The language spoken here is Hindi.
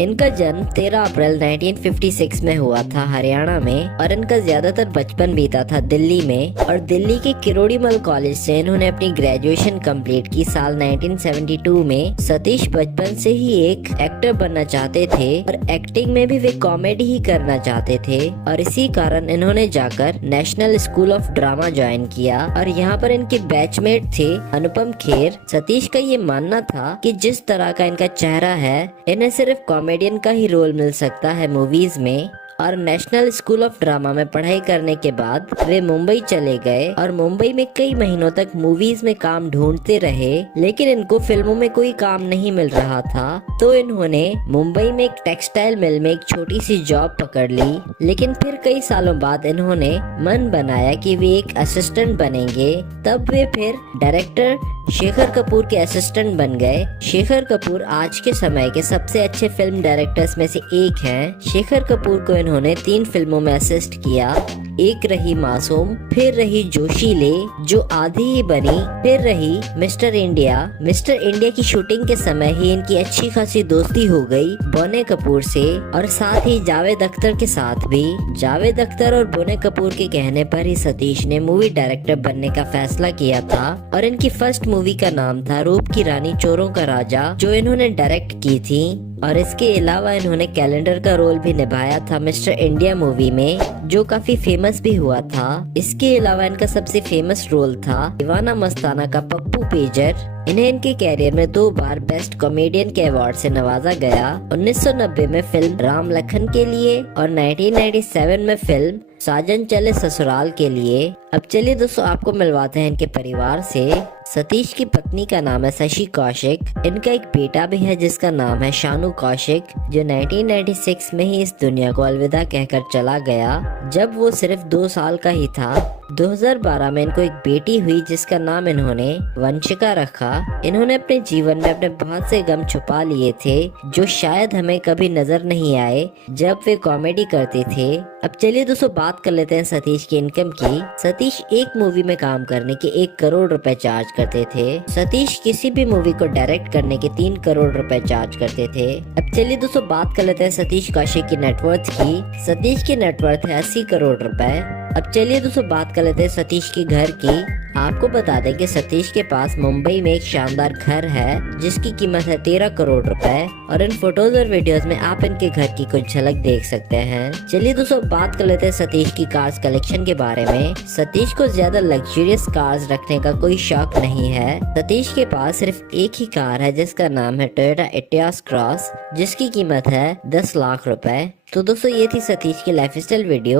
इनका जन्म 13 अप्रैल 1956 में हुआ था हरियाणा में और इनका ज्यादातर बचपन बीता था दिल्ली में और दिल्ली के किरोड़ीमल कॉलेज से इन्होंने अपनी ग्रेजुएशन कंप्लीट की साल 1972 में। सतीश बचपन से ही एक एक्टर बनना चाहते थे और एक्टिंग में भी वे कॉमेडी ही करना चाहते थे और इसी कारण इन्होंने जाकर national school of drama join किया और यहाँ पर इनके बैचमेट थे अनुपम खेर। सतीश का ये मानना था कि जिस तरह का इनका चेहरा है इन्हें सिर्फ कॉमेडियन का ही रोल मिल सकता है मूवीज में। और नेशनल स्कूल ऑफ ड्रामा में पढ़ाई करने के बाद वे मुंबई चले गए और मुंबई में कई महीनों तक मूवीज में काम ढूंढते रहे, लेकिन इनको फिल्मों में कोई काम नहीं मिल रहा था। तो इन्होंने मुंबई में एक टेक्सटाइल मिल में एक छोटी सी जॉब पकड़ ली, लेकिन फिर कई सालों बाद इन्होंने मन बनाया कि वे एक असिस्टेंट बनेंगे। तब वे फिर डायरेक्टर शेखर कपूर के असिस्टेंट बन गए। शेखर कपूर आज के समय के सबसे अच्छे फिल्म डायरेक्टर्स में से एक हैं। शेखर कपूर को इन्होंने 3 फिल्मों में असिस्ट किया। एक रही मासूम, फिर रही जोशीले जो आधी ही बनी, फिर रही मिस्टर इंडिया। मिस्टर इंडिया की शूटिंग के समय ही इनकी अच्छी खासी दोस्ती हो गई बोने कपूर से और साथ ही जावेद अख्तर के साथ भी। जावेद अख्तर और बोने कपूर के कहने पर ही सतीश ने मूवी डायरेक्टर बनने का फैसला किया था और इनकी फर्स्ट मूवी का नाम था रूप की रानी चोरों का राजा, जो इन्होंने डायरेक्ट की थी। और इसके अलावा इन्होंने कैलेंडर का रोल भी निभाया था मिस्टर इंडिया मूवी में, जो काफी फेमस भी हुआ था। इसके अलावा इनका सबसे फेमस रोल था दीवाना मस्ताना का पप्पू पेजर। इन्हें इनके कैरियर में 2 बार बेस्ट कॉमेडियन के अवार्ड से नवाजा गया। 1990 में फिल्म राम लखन के लिए और 1997 में फिल्म साजन चले ससुराल के लिए। अब चलिए दोस्तों आपको मिलवाते हैं इनके परिवार से। सतीश की पत्नी का नाम है शशि कौशिक। इनका एक बेटा भी है जिसका नाम है शानू कौशिक, जो 1996 में ही इस दुनिया को अलविदा कहकर चला गया जब वो सिर्फ 2 साल का ही था। 2012 में इनको एक बेटी हुई जिसका नाम इन्होंने वंशिका रखा। इन्होंने अपने जीवन में अपने बहुत से गम छुपा लिए थे जो शायद हमें कभी नजर नहीं आए जब वे कॉमेडी करते थे। अब चलिए दोस्तों बात कर लेते हैं सतीश की इनकम की। सतीश एक मूवी में काम करने के 1 करोड़ रुपए चार्ज करते थे। सतीश किसी भी मूवी को डायरेक्ट करने के 3 करोड़ रुपए चार्ज करते थे। अब चलिए दोस्तों बात कर लेते हैं सतीश कौशिक की नेटवर्थ की। सतीश की नेटवर्थ है 80 करोड़ रुपए। अब चलिए दोस्तों बात कर लेते हैं सतीश के घर की। आपको बता दें कि सतीश के पास मुंबई में एक शानदार घर है जिसकी कीमत है 13 करोड़ रुपए और इन फोटोज और वीडियोस में आप इनके घर की कुछ झलक देख सकते हैं। चलिए दोस्तों बात कर लेते हैं सतीश की कार्स कलेक्शन के बारे में। सतीश को ज्यादा लग्जरियस कार्स रखने का कोई शौक नहीं है। सतीश के पास सिर्फ एक ही कार है जिसका नाम है टोयोटा एटियास क्रॉस, जिसकी कीमत है 10 लाख रुपए। तो दोस्तों ये थी सतीश की लाइफस्टाइल वीडियो।